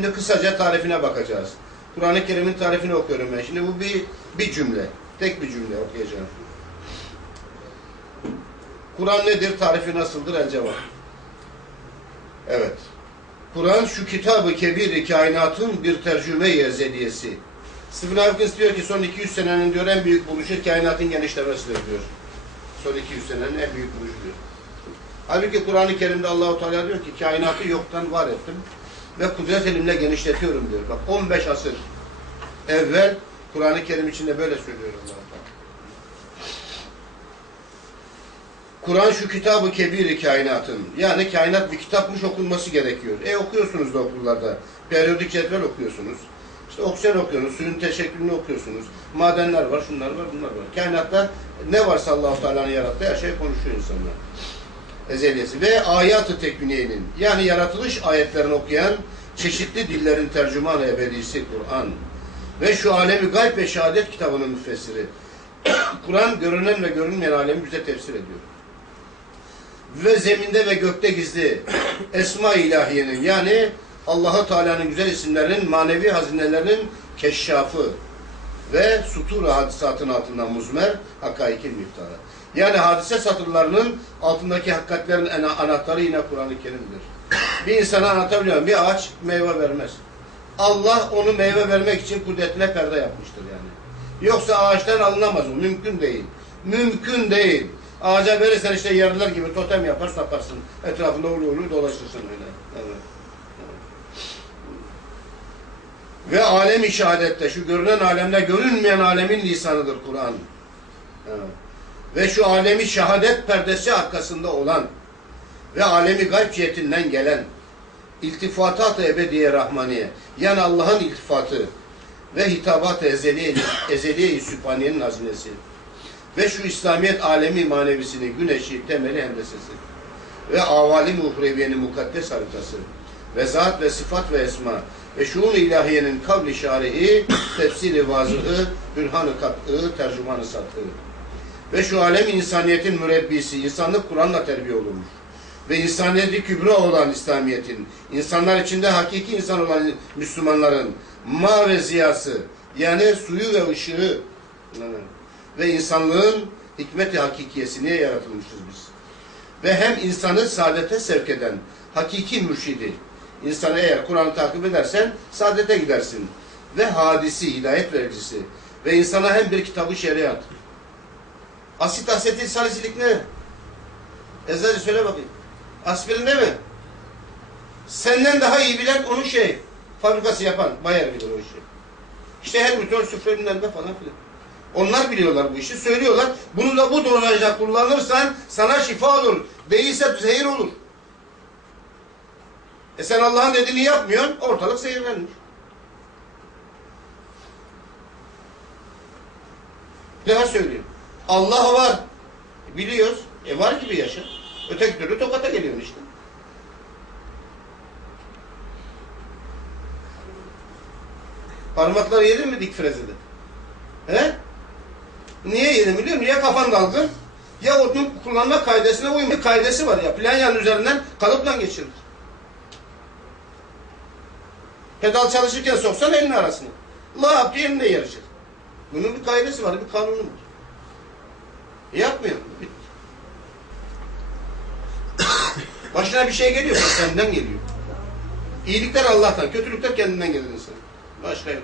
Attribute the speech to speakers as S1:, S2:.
S1: Şimdi kısaca tarifine bakacağız. Kur'an-ı Kerim'in tarifini okuyorum ben. Şimdi bu bir bir cümle. Tek bir cümle okuyacağım. Kur'an nedir? Tarifi nasıldır? El cevap. Evet. Kur'an şu kitabı kebir kainatın bir tercüme-i ezeliyesi. Stephen Hawkins diyor ki son 200 senenin diyor en büyük buluşu kainatın genişlemesidir diyor. Son 200 senenin en büyük buluşu diyor. Halbuki Kur'an-ı Kerim'de Allahu Teala diyor ki kainatı yoktan var ettim ve kudret elimle genişletiyorum diyor. Bak 15 asır evvel Kur'an-ı Kerim içinde böyle söylüyor Allah. Kur'an şu kitabı kebiri kainatın. Yani kainat bir kitapmış okunması gerekiyor. E okuyorsunuz da okullarda. Periyodik cetvel okuyorsunuz. İşte oksijen okuyorsunuz, suyun teşekkülünü okuyorsunuz. Madenler var, şunlar var, bunlar var. Kainatta ne varsa Allah-u Teala'nın yarattığı her şey konuşuyor insanlar. Ezeliyesi. Ve ayat-ı tekviniyenin yani yaratılış ayetlerini okuyan çeşitli dillerin tercümanı ebedisi Kur'an. Ve şu alemi gayb ve şehadet kitabının müfessiri. Kur'an görünen ve görünmeyen alemi bize tefsir ediyor ve zeminde ve gökte gizli esma ilahiyenin yani Allahu Teala'nın güzel isimlerinin manevi hazinelerinin keşşafı ve sutur hadisatın altından muzmer hakaikin miktarı. Yani hadise satırlarının altındaki hakikatlerin ana- anahtarı yine Kur'an-ı Kerim'dir. Bir insana anlatabiliyor? Bir ağaç meyve vermez. Allah onu meyve vermek için kudretine perde yapmıştır yani. Yoksa ağaçtan alınamaz o. Mümkün değil. Mümkün değil. Ağaca verirsen işte yerliler gibi totem yapar saparsın. Etrafında ulu ulu dolaşırsın öyle. Evet. Ve alem-i şehadette, şu görünen alemde görünmeyen alemin lisanıdır Kur'an. Evet. Ve şu alemi şehadet perdesi arkasında olan ve alemi gayb cihetinden gelen iltifatat-ı ebediye rahmaniye yani Allah'ın iltifatı ve hitabat-ı ezeliye, ezeliye-i sübhaniyenin hazinesi ve şu İslamiyet alemi manevisinin güneşi, temeli, hendesesi ve avalim uhreviyenin mukaddes haritası ve zat ve sıfat ve esma ve şuun ilahiyenin kavli şarihi, tefsiri vazıhı, bürhan-ı kat'ı, tercüman-ı sat'ı ve şu alem insaniyetin mürebbisi, insanlık Kur'an'la terbiye olunmuş ve insaniyeti kübra olan İslamiyet'in, insanlar içinde hakiki insan olan Müslümanların ma ve ziyası, yani suyu ve ışığı ve insanlığın hikmet-i hakikiyesi niye yaratılmışız biz? Ve hem insanı saadete sevk eden hakiki mürşidi, insanı eğer Kur'an'ı takip edersen saadete gidersin. Ve hadisi, hidayet vericisi ve insana hem bir kitabı şeriat. Asit asetil salisilik ne? Eczacı söyle bakayım. Aspirin ne mi? Senden daha iyi bilen onun şey, fabrikası yapan, Bayer bilir o işi. İşte Helmut Süfrem'den de falan filan. Onlar biliyorlar bu işi, söylüyorlar. Bunu da bu dozajda kullanırsan sana şifa olur. Değilse zehir olur. E sen Allah'ın dediğini yapmıyorsun, ortalık zehirlenmiş. Daha söyleyeyim. Allah var. Biliyoruz. E var gibi yaşa. Öteki türlü tokata geliyorsun işte. Parmakları yedin mi dik frezede? He? Niye yedim biliyor musun? Ya kafan dalgın, ya onun kullanma kaidesine. Bir kaidesi var ya, planyanın üzerinden kalıpla geçirilir. Pedal çalışırken soksan elin arasına. Lap diye elinde yarışır. Bunun bir kaidesi var, bir kanunu var. E. Bitti. Başına bir şey geliyor, senden geliyor. İyilikler Allah'tan, kötülükler kendinden gelir insan. Başka yok.